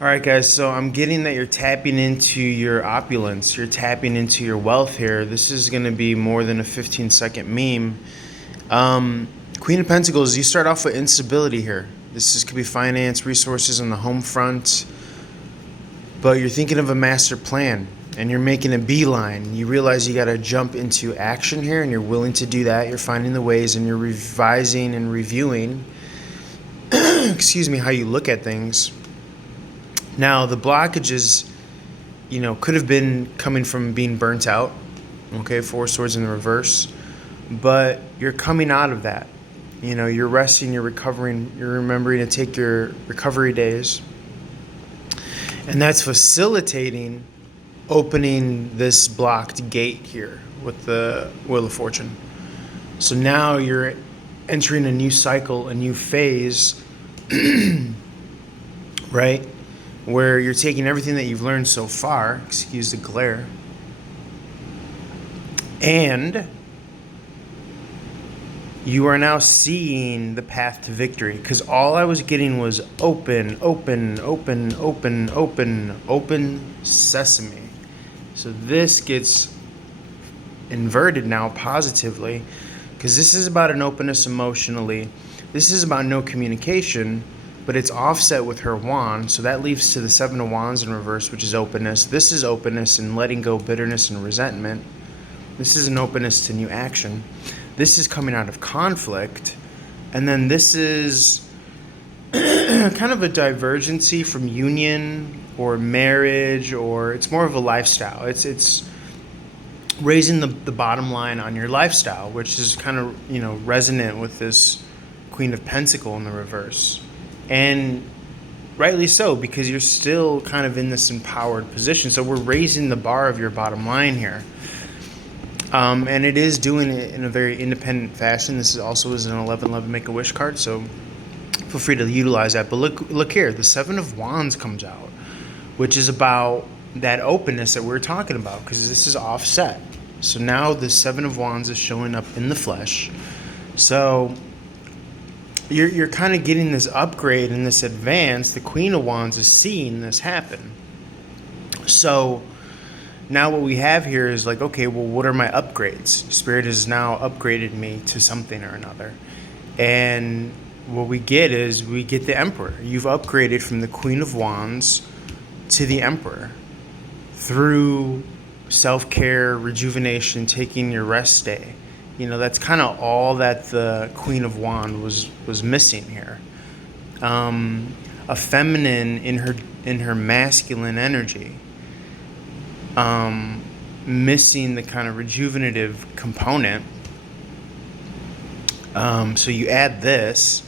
All right, guys, so I'm getting that you're tapping into your opulence. You're tapping into your wealth here. This is going to be more than a 15-second meme. Queen of Pentacles, you start off with instability here. Could be finance, resources on the home front, but you're thinking of a master plan and you're making a beeline. You realize you got to jump into action here and you're willing to do that. You're finding the ways and you're revising and reviewing, excuse me, how you look at things. Now, the blockages, could have been coming from being burnt out. Okay, Four Swords in the reverse. But you're coming out of that. You're resting, you're recovering, you're remembering to take your recovery days. And that's facilitating opening this blocked gate here with the Wheel of Fortune. So now you're entering a new cycle, a new phase, right? Where you're taking everything that you've learned so far, excuse the glare, and you are now seeing the path to victory. Because all I was getting was open, open, open, open, open, open sesame. So this gets inverted now positively, because this is about an openness emotionally. This is about no communication, but it's offset with her wand, so that leads to the Seven of Wands in reverse, which is openness. This is openness and letting go bitterness and resentment. This is an openness to new action. This is coming out of conflict. And then this is kind of a divergency from union or marriage, or it's more of a lifestyle. It's raising the bottom line on your lifestyle, which is kind of, resonant with this Queen of Pentacle in the reverse. And rightly so, because you're still kind of in this empowered position. So we're raising the bar of your bottom line here. And it is doing it in a very independent fashion. This is also is an 1111 Make-A-Wish card, so feel free to utilize that. But look here, the Seven of Wands comes out, which is about that openness that we were talking about, because this is offset. So now the Seven of Wands is showing up in the flesh. So you're kind of getting this upgrade and this advance. The Queen of Wands is seeing this happen. So now what we have here is like, okay, well, what are my upgrades? Spirit has now upgraded me to something or another. And what we get is we get the Emperor. You've upgraded from the Queen of Wands to the Emperor through self-care, rejuvenation, taking your rest day. That's kind of all that the Queen of Wands was missing here. A feminine in her masculine energy. Missing the kind of rejuvenative component. So you add this,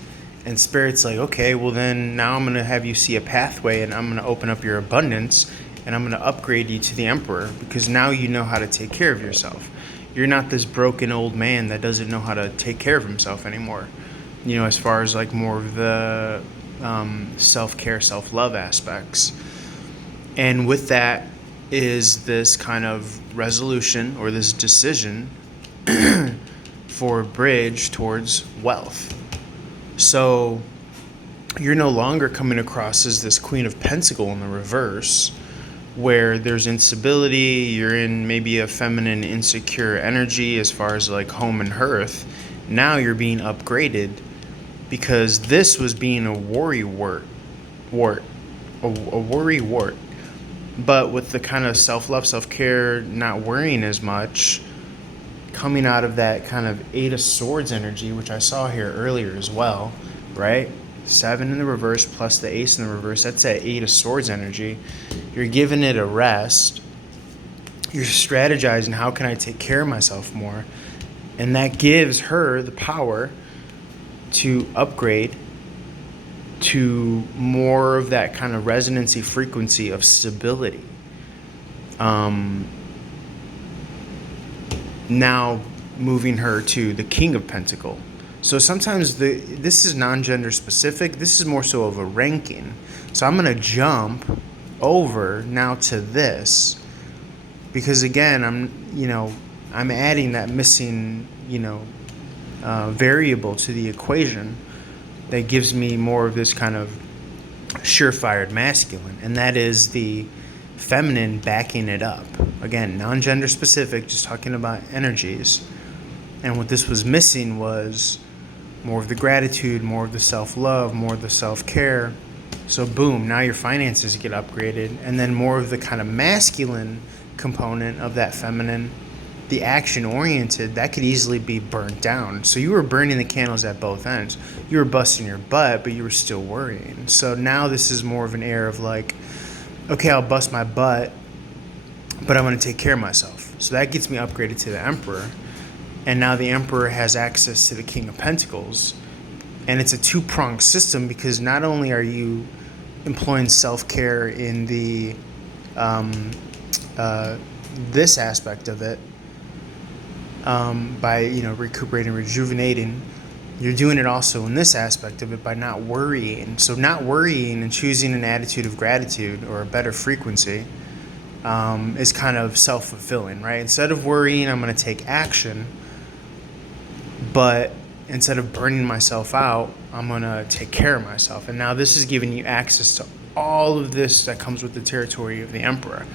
and Spirit's like, okay, well then now I'm going to have you see a pathway, and I'm going to open up your abundance, and I'm going to upgrade you to the Emperor, because now you know how to take care of yourself. You're not this broken old man that doesn't know how to take care of himself anymore. As far as like more of the self-care, self-love aspects. And with that is this kind of resolution or this decision for a bridge towards wealth. So you're no longer coming across as this Queen of Pentacle in the reverse, where there's instability, you're in maybe a feminine insecure energy as far as like home and hearth. Now you're being upgraded, because this was being a worry wart, a worry wart. But with the kind of self-love, self-care, not worrying as much, coming out of that kind of Eight of Swords energy, which I saw here earlier as well, right? 7 in the reverse plus the Ace in the reverse, that's that Eight of Swords energy. You're giving it a rest. You're strategizing, how can I take care of myself more? And that gives her the power to upgrade to more of that kind of resonancy frequency of stability. Now moving her to the King of Pentacle. So sometimes this is non-gender specific. This is more so of a ranking. So I'm going to jump over now to this, because again, I'm adding that missing, variable to the equation that gives me more of this kind of surefire masculine, and that is the feminine backing it up. Again, non-gender specific, just talking about energies. And what this was missing was more of the gratitude, more of the self-love, more of the self-care. So boom, now your finances get upgraded, and then more of the kind of masculine component of that feminine, the action oriented, that could easily be burnt down. So you were burning the candles at both ends. You were busting your butt, but you were still worrying. So now this is more of an air of like, okay, I'll bust my butt, but I'm going to take care of myself. So that gets me upgraded to the Emperor. And now the Emperor has access to the King of Pentacles. And it's a two-pronged system, because not only are you employing self-care in the this aspect of it, by recuperating, rejuvenating, you're doing it also in this aspect of it by not worrying. So not worrying and choosing an attitude of gratitude or a better frequency is kind of self-fulfilling, right? Instead of worrying, I'm going to take action, but instead of burning myself out, I'm going to take care of myself. And now this is giving you access to all of this that comes with the territory of the Emperor,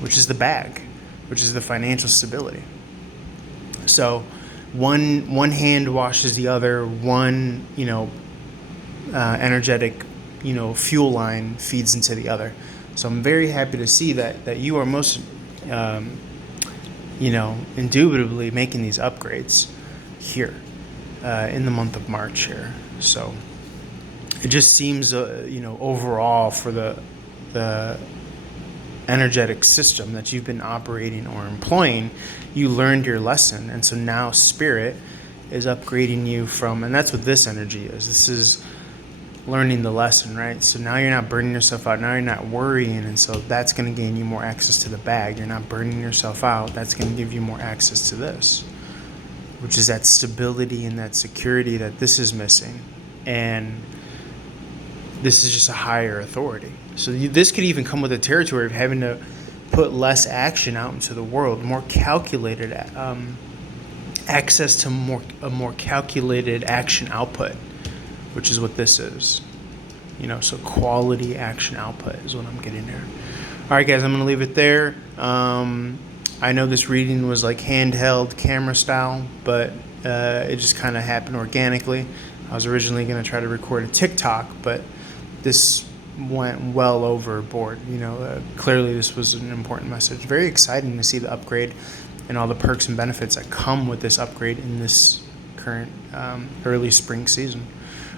which is the bag, which is the financial stability. So one hand washes the other, one energetic fuel line feeds into the other. So I'm very happy to see that you are most indubitably making these upgrades here in the month of March here. So it just seems overall for the energetic system that you've been operating or employing, you learned your lesson, and so now Spirit is upgrading you from, and that's what this energy is. This is learning the lesson, right? So now you're not burning yourself out. Now you're not worrying, and so that's going to gain you more access to the bag. You're not burning yourself out. That's going to give you more access to this, which is that stability and that security that this is missing, and this is just a higher authority. So this could even come with the territory of having to put less action out into the world, more calculated access to a more calculated action output, which is what this is. So quality action output is what I'm getting there. All right, guys, I'm going to leave it there. I know this reading was like handheld camera style, but it just kind of happened organically. I was originally going to try to record a TikTok, but this went well overboard. Clearly this was an important message. Very exciting to see the upgrade and all the perks and benefits that come with this upgrade in this current early spring season.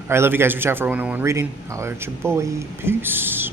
All right, love you guys. Reach out for a one-on-one reading. Holler at your boy. Peace.